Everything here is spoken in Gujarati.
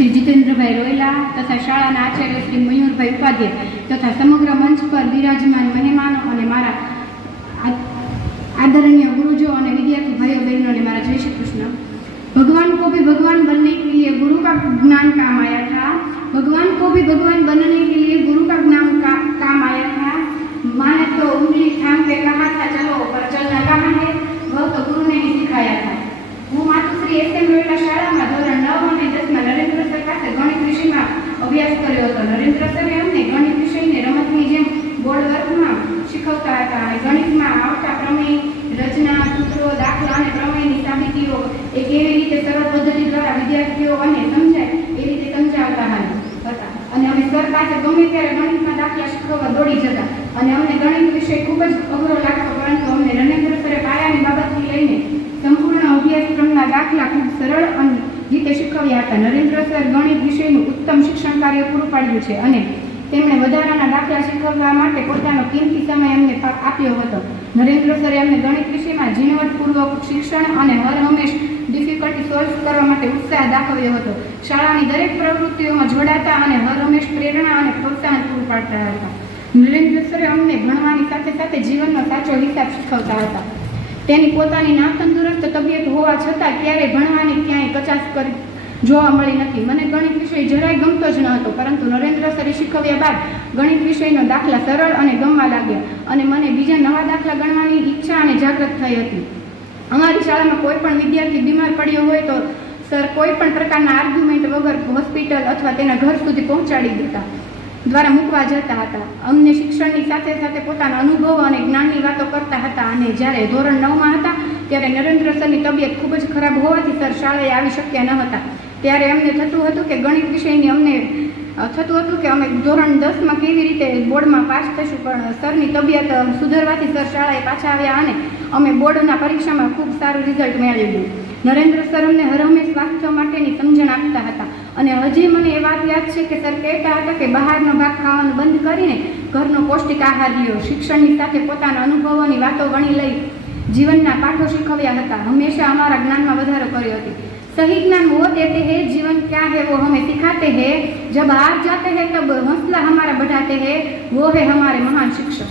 श्री जितेन्द्रभाई रोयला तथा शाळाना आचार्य श्री मयूरभाई उपाध्याय तथा समग्र मंच पर विराजमान मेहमानों और मारा आदरणीय गुरुजो और विद्यार्थी भाइयों बहनों ने मारा जय श्री कृष्ण। भगवान को भी भगवान बनने के लिए गुरु का ज्ञान काम आया था। भगवान को भी भगवान बनने के लिए गुरु का ज्ञान काम आया था। माने तो उंगली थाम के कहा था चलो, पर चलना कहाँ है, वह तो गुरु ने ही सिखाया था। હું માતુશ્રી એસ.એમ. રોયલા શાળામાં ધોરણ 9 અને 10 માં નરેન્દ્ર સર પાસે ગણિત વિષયમાં અભ્યાસ કર્યો હતો। નરેન્દ્ર સરે અમને ગણિત વિષયને રમતની જેમ બોર્ડ વર્કમાં શીખવતા હતા અને ગણિતમાં આવતા પ્રમેય, રચના, સૂત્રો, દાખલા અને પ્રમેયની સાબિતીઓ એ કેવી રીતે સરળ પદ્ધતિ દ્વારા વિદ્યાર્થીઓને સમજાય એ રીતે સમજાવતા હતા અને અમે સર પાસે ગમે ત્યારે ગણિતમાં દાખલા શીખવવા દોડી જતા અને અમને ગણિત વિષય ખૂબ જ અઘરો લાગતો, પરંતુ અમને નરેન્દ્ર સરે પાયાની બાબતથી લઈને સંપૂર્ણ અભ્યાસક્રમના દાખલા ખૂબ સરળ રીતે શીખવ્યા હતા। નરેન્દ્ર સર ગણિત વિષયનું ઉત્તમ શિક્ષણ કાર્ય પૂરું પાડ્યું છે અને તેમણે વધારાના દાખલા શીખવવા માટે પોતાનો કિંમતી સમય અમને આપ્યો હતો। નરેન્દ્ર સરે અમને ગણિત વિષયમાં ઝીણવટપૂર્વક શિક્ષણ અને હર હંમેશ ડિફિકલ્ટી સોલ્વ કરવા માટે ઉત્સાહ દાખવ્યો હતો। શાળાની દરેક પ્રવૃત્તિઓમાં જોડાતા અને હર હંમેશ પ્રેરણા અને પ્રોત્સાહન પૂરું પાડતા હતા। નરેન્દ્ર સરે અમને ભણવાની સાથે સાથે જીવનનો સાચો હિસાબ શીખવતા હતા। તેની પોતાની નાતંદુરસ્ત તબિયત હોવા છતાં ક્યારેય ભણવાની ક્યાંય કચાશ કરી જોવા મળી નથી। મને ગણિત વિષય જરાય ગમતો જ ન હતો, પરંતુ નરેન્દ્ર સરે શીખવ્યા બાદ ગણિત વિષયનો દાખલા સરળ અને ગમવા લાગ્યા અને મને બીજા નવા દાખલા ગણવાની ઈચ્છા અને જાગૃત થઈ હતી। અમારી શાળામાં કોઈ પણ વિદ્યાર્થી બીમાર પડ્યો હોય તો સર કોઈ પણ પ્રકારના આર્ગ્યુમેન્ટ વગર હોસ્પિટલ અથવા તેના ઘર સુધી પહોંચાડી દેતા દ્વારા મૂકવા જતા હતા। અમને શિક્ષણની સાથે સાથે પોતાના અનુભવો અને જ્ઞાનની વાતો કરતા હતા અને જ્યારે ધોરણ 9માં હતા ત્યારે નરેન્દ્ર સરની તબિયત ખૂબ જ ખરાબ હોવાથી સર શાળાએ આવી શક્યા ન હતા। ત્યારે અમને થતું હતું કે ગણિત વિષયની અમે ધોરણ 10માં કેવી રીતે બોર્ડમાં પાસ થશું, પણ સરની તબિયત સુધરવાથી સર શાળાએ પાછા આવ્યા અને અમે બોર્ડના પરીક્ષામાં ખૂબ સારું રિઝલ્ટ મેળવ્યું। નરેન્દ્ર સર અમને હરહંમેશ સ્વાસ્થ્ય માટેની સમજણ આપતા હતા અને હજી મને એ વાત યાદ છે કે સર કહેતા હતા કે બહારનો ભાગ ખાવાનું બંધ કરીને ઘરનો પૌષ્ટિક આહાર લ્યો। શિક્ષણની સાથે પોતાના અનુભવોની વાતો વણી લઈ જીવનના પાઠો શીખવ્યા હતા। હંમેશા અમારા જ્ઞાનમાં વધારો કર્યો હતો। सही ज्ञान वो देते हैं, जीवन क्या है वो हमें सिखाते हैं। जब हार जाते हैं तब हौसला हमारा बढ़ाते हैं, वो है हमारे महान शिक्षक।